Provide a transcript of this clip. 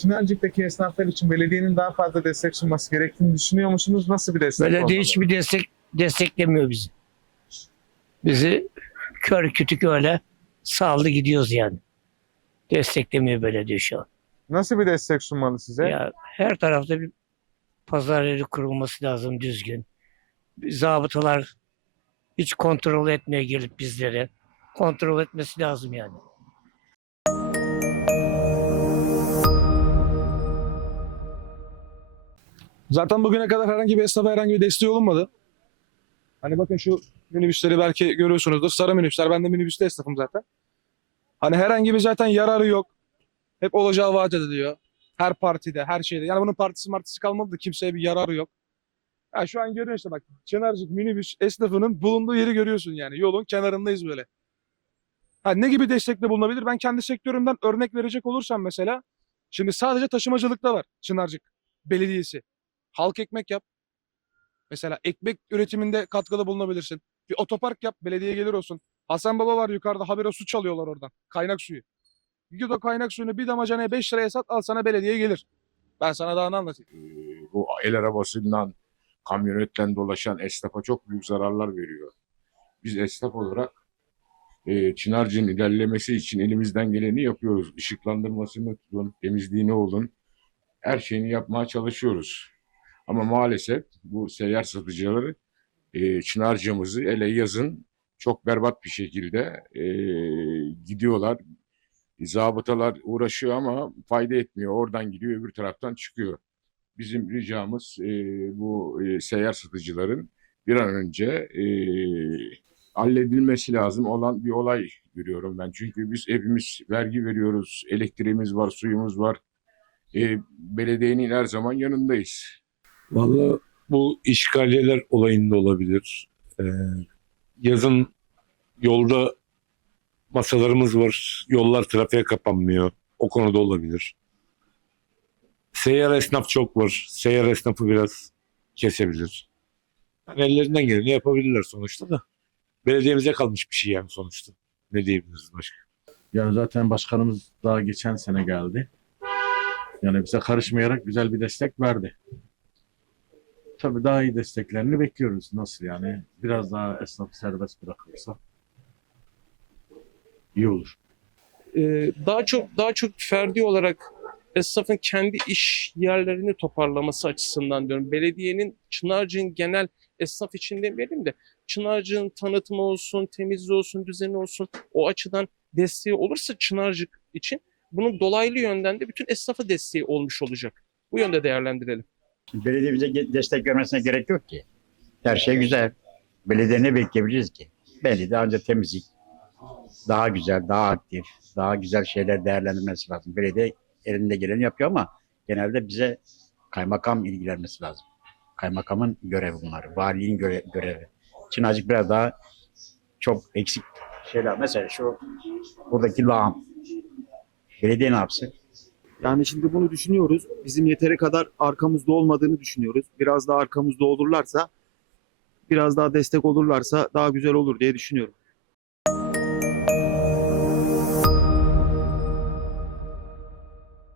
Çınarcık'taki esnaflar için belediyenin daha fazla destek sunması gerektiğini düşünüyor musunuz? Nasıl bir destek Belediye olmalı? hiçbir destek desteklemiyor bizi. Bizi kör kütük öyle saldı gidiyoruz yani. Desteklemiyor belediye şu an. Nasıl bir destek sunmalı size? Ya her tarafta bir pazar yeri kurulması lazım düzgün. Zabıtalar hiç kontrol etmeye gelip bizleri kontrol etmesi lazım yani. Zaten bugüne kadar herhangi bir esnafa herhangi bir desteği olunmadı. Hani bakın şu minibüsleri belki görüyorsunuzdur. Sarı minibüsler. Ben de minibüste esnafım zaten. Hani herhangi bir zaten yararı yok. Hep olacağı vaat ediliyor. Her partide, her şeyde. Yani bunun partisi martisi kalmadı da kimseye bir yararı yok. Ya şu an görüyorsun işte bak. Çınarcık minibüs esnafının bulunduğu yeri görüyorsun yani. Yolun kenarındayız böyle. Ha, ne gibi destekte bulunabilir? Ben kendi sektörümden örnek verecek olursam mesela. Şimdi sadece taşımacılıkta var Çınarcık Belediyesi. Halk ekmek yap. Mesela ekmek üretiminde katkıda bulunabilirsin. Bir otopark yap, belediye gelir olsun. Hasan Baba var yukarıda, habire su çalıyorlar oradan. Kaynak suyu. Git o kaynak suyunu bir damacanaya 5 liraya sat, al sana belediye gelir. Ben sana daha ne anlatayım? Ee, bu el arabasından, kamyonetten dolaşan esnafa çok büyük zararlar veriyor. Biz esnaf olarak e, Çınarcık'ın ilerlemesi için elimizden geleni yapıyoruz. Işıklandırmasını tutun, temizliğini olun. Her şeyini yapmaya çalışıyoruz. Ama maalesef bu seyyar satıcıları e, Çınarcığımızı ele yazın çok berbat bir şekilde e, gidiyorlar. Zabıtalar uğraşıyor ama fayda etmiyor. Oradan gidiyor öbür taraftan çıkıyor. Bizim ricamız e, bu e, seyyar satıcıların bir an önce e, halledilmesi lazım olan bir olay görüyorum ben. Çünkü biz hepimiz vergi veriyoruz, elektriğimiz var, suyumuz var. E, belediyenin her zaman yanındayız. Vallahi bu işgaliyeler olayında olabilir. Ee, yazın yolda masalarımız var. Yollar trafiğe kapanmıyor. O konuda olabilir. Seyyar esnaf çok var. Seyyar esnafı biraz kesebilir. Yani ellerinden geleni yapabilirler sonuçta da. Belediyemize kalmış bir şey yani sonuçta. Ne diyebiliriz başka? Yani zaten başkanımız daha geçen sene geldi. Yani bize karışmayarak güzel bir destek verdi. Tabii daha iyi desteklerini bekliyoruz. Nasıl yani? Biraz daha esnafı serbest bırakılırsa iyi olur. Ee, daha çok daha çok ferdi olarak esnafın kendi iş yerlerini toparlaması açısından diyorum. Belediyenin Çınarcık'ın genel esnaf için demeyelim de Çınarcık'ın tanıtımı olsun, temizliği olsun, düzeni olsun o açıdan desteği olursa Çınarcık için bunun dolaylı yönden de bütün esnafa desteği olmuş olacak. Bu yönde değerlendirelim. Belediye bize destek vermesine gerek yok ki. Her şey güzel. Belediye ne bekleyebiliriz ki? Belediye ancak temizlik, daha güzel, daha aktif, daha güzel şeyler değerlendirmesi lazım. Belediye elinde geleni yapıyor ama genelde bize kaymakam ilgilenmesi lazım. Kaymakamın görevi bunlar, valiliğin göre- görevi. Çınacık biraz daha çok eksik şeyler. Mesela şu buradaki lağım. Belediye ne yapsın? Yani şimdi bunu düşünüyoruz. Bizim yeteri kadar arkamızda olmadığını düşünüyoruz. Biraz daha arkamızda olurlarsa, biraz daha destek olurlarsa daha güzel olur diye düşünüyorum.